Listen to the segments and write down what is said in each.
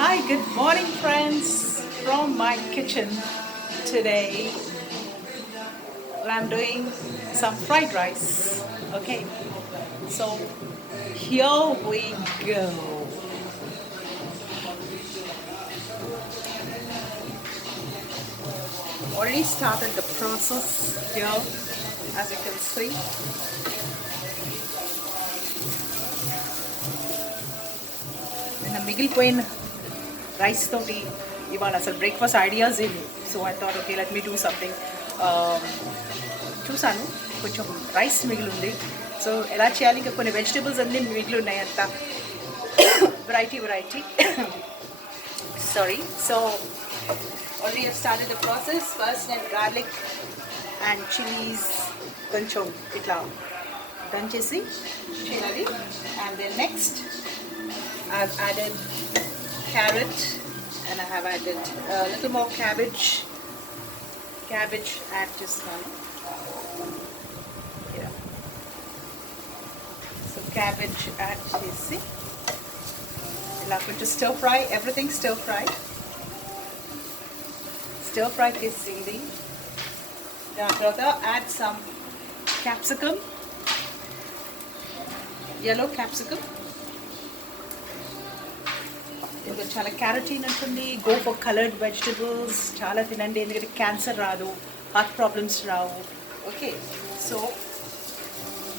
Hi, good morning, friends, from my kitchen. Today, I'm doing some fried rice. Okay, so here we go. Already started the process here, as you can see. In the మిగిలిపోయిన రైస్ తోటి ఇవాళ అసలు breakfast ideas లేవు. So I thought okay let me do something. చూసాను కొంచెం రైస్ మిగిలి ఉంది. సో ఎలా చేయాలి, ఇంకా కొన్ని వెజిటేబుల్స్ అన్నీ మిగిలి ఉన్నాయి అంత variety sorry. So already started the process. First నేను గార్లిక్ అండ్ చిల్లీస్ కొంచెం ఇట్లా దంచేసి చేయాలి. And then next I've added carrot and I have added a little more cabbage. Cabbage add this one. Yeah. So cabbage add this. Like to stir fry everything. Stir fry this chilli. Then add some capsicum. Yellow capsicum. ఇందులో చాలా క్యారటీన్ ఉంటుంది. Go for coloured vegetables, చాలా తినండి, ఎందుకంటే క్యాన్సర్ రాదు, heart problems రావు. Okay, so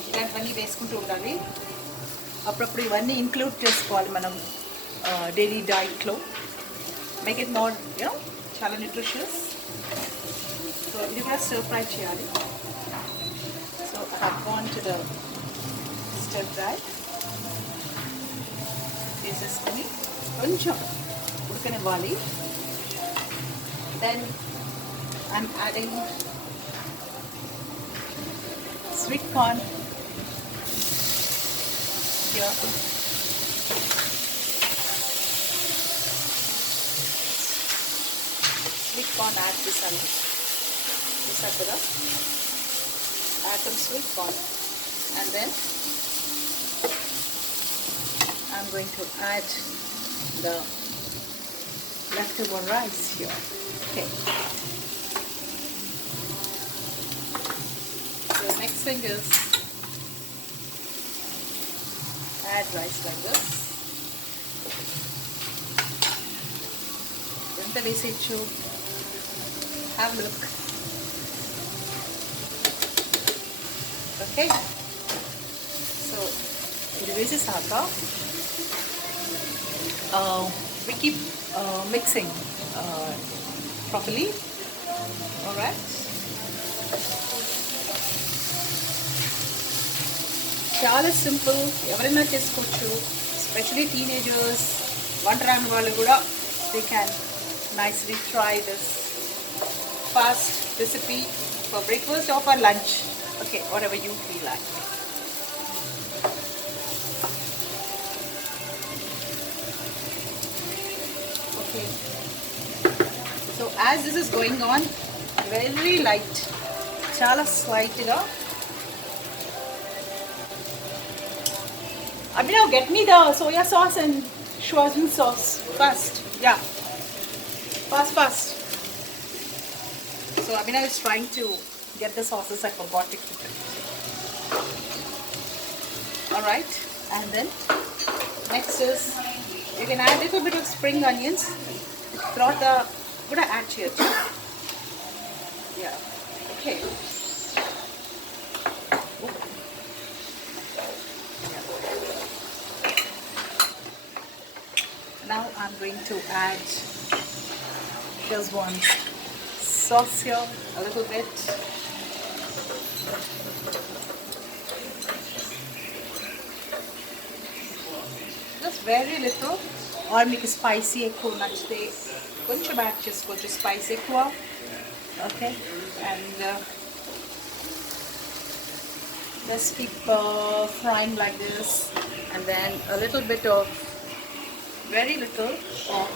ఇలాంటివన్నీ వేసుకుంటూ ఉండాలి. అప్పుడప్పుడు ఇవన్నీ ఇంక్లూడ్ చేసుకోవాలి మనం డైలీ డైట్లో. మేక్ ఇట్ మోర్ యూనో చాలా న్యూట్రిషియస్. సో ఇది కూడా స్టర్ ఫ్రై చేయాలి. So I have gone to the stir fry వేసేసుకొని కొంచెం ఉడకనివ్వాలి. Then I'm adding sweet corn here. Sweet corn add చేశాను, చూసారు కదా. Add some sweet corn and then I'm going to add the leftover rice here. Okay. So next thing is add rice like this. ఎంత వేసేయచ్చు, have a look. Okay. So ఇది వేసేసాక we keep mixing properly. All right. చాలా సింపుల్, ఎవరైనా చేసుకోవచ్చు, especially teenagers, వంట రాని వాళ్ళు కూడా they can nicely try this fast recipe for breakfast or for lunch. Okay, whatever you feel like. Okay, so as this is going on, very light, chala slight ga. Abhinav, get me the soya sauce and Schwarzen sauce fast. Yeah, fast. So Abhinav is trying to get the sauces. I forgot to keep it. All right, and then next is you can add a little bit of spring onions. Throughout the kuda add cheyachu. Yeah. Okay. Yeah. Now I'm going to add just one sauce here, a little bit. Just very little. Or make spicy ఎక్కువ నచ్చితే కొంచెం యాడ్ చేసుకోవచ్చు, స్పైస్ ఎక్కువ. Okay, and just keep frying like this, and then a little bit of, very little of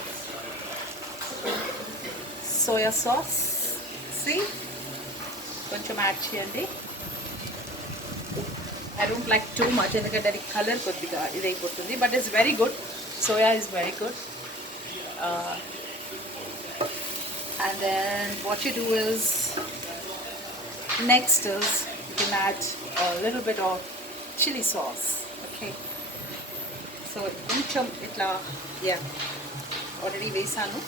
soya sauce. See, కొంచెం యాడ్ చేయండి. I don't like too much ఎందుకంటే అది కలర్ కొద్దిగా ఇదైపోతుంది, but it's very good. Soya is very good. Uh, and then what you do is, next is you can add a little bit of chili sauce. Okay, so కొంచెం ఇట్లా, yeah, already వేసాను,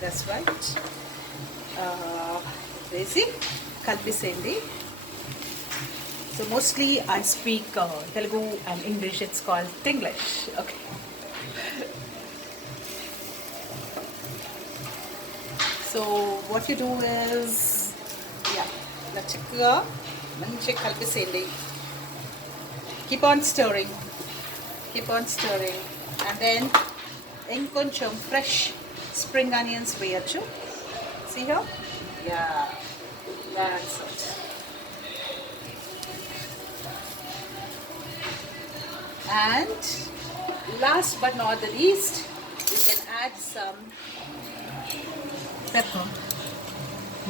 that's right. వేసి కలిపేసేయండి. So mostly I speak Telugu and English. It's called Tinglish. Okay. So what you do is, yeah, ఇలా చక్కగా మంచిగా కలిపేసేయండి. Keep on stirring. Keep on stirring. And then ఇంకొంచెం fresh spring onions వేయచ్చు. See here? Yeah, that's it. And last but not the least, you can add some pepper.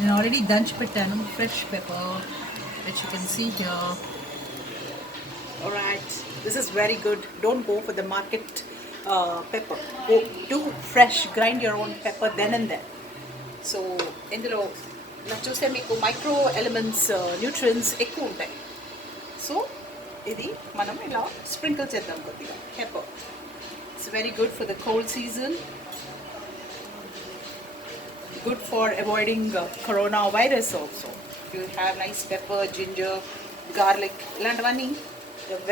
I already దంచి పెట్టాను, fresh pepper, which you can see here. Alright, this is very good. Don't go for the market pepper. Go do fresh, grind your own pepper then and there. So ఇందులో నాకు చూస్తే మీకు micro elements, nutrients ఎక్కువ ఉంటాయి. సో ఇది మనం ఇలా sprinkle చేద్దాం కొద్దిగా pepper. It's very good for the cold season, good for avoiding corona virus also. You have nice pepper, ginger, garlic, ఇలాంటివన్నీ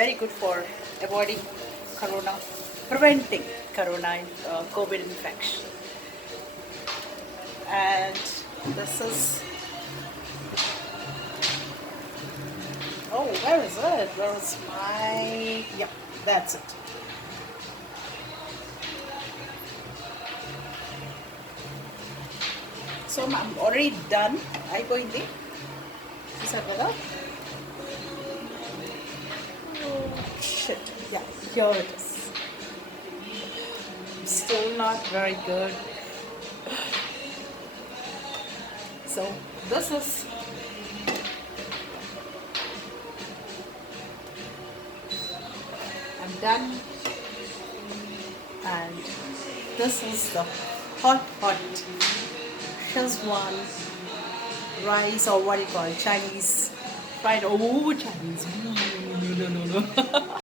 very good for avoiding corona, preventing corona COVID infection. And this is, oh, where is it? Where is my, yep, that's it. So I'm already done. అయిపోయింది, చూసారు కదా? Oh shit, yeah, here it is. Still not very good. So this is, I'm done, and this is the hot Szechuan rice, or what do you call it, Chinese fried, oh Chinese, no.